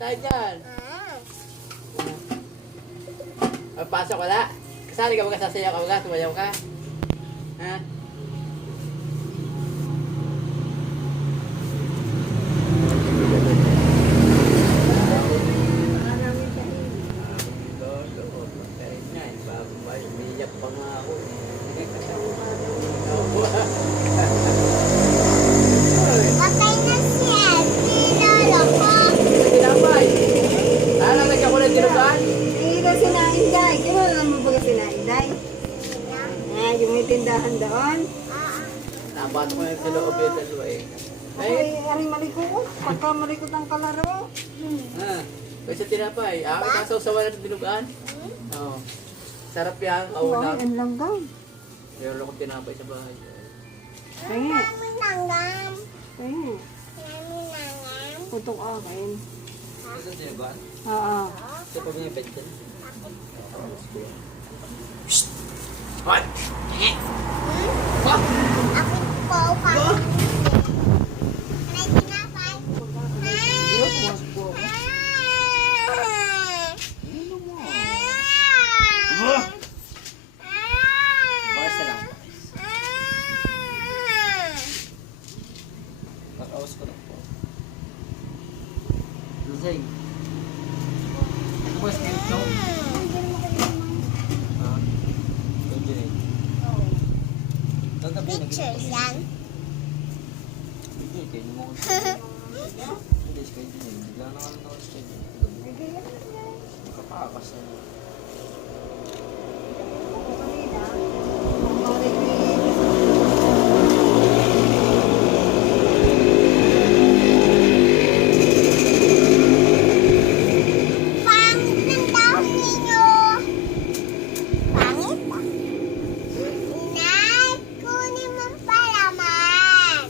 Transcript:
tayo dyan. Pasok wala. Kasali ka ba? Sasayaw ka ba? Tumayaw ka? Ha? Umiyak pa nga ako. Patay na siya. Tinalo ko. Tinapay. Alam na siya ko lang tinugaan? Ito si Nainday. Kailan lang mo ba si Nainday? Yung may tindahan doon. Nabato ko yung sa loob yun sa luwa eh. Ay, ari malikot. Pagka malikot ang kalaro. Ha? Kasi tinapay. Kaso sa wala ng tinugaan? Oo. Sarap yan. Ay, Kaulang. ang langgam. Meron akong tinapay sa bahay. Kaya, Namin nanggam. kaya. Namin nanggam. Putok akin. Ito tinugaan? Oo. Ito pa mga pet dyan. Hot! Hot! Ako po pa. May tinapay. Mas po. Bakas na lang. Kakaos ko lang po. Lusing. Ito po sa ito. Ha? Ito dyan eh. Pictures yan. Hindi, kayo mo ko. Hindi, kayo dyan eh. Bigla na kami na kayo dyan. Nakapakas na. Pangit ng dahon ninyo. Pangit ah. Inay, kunin mo ang palaman.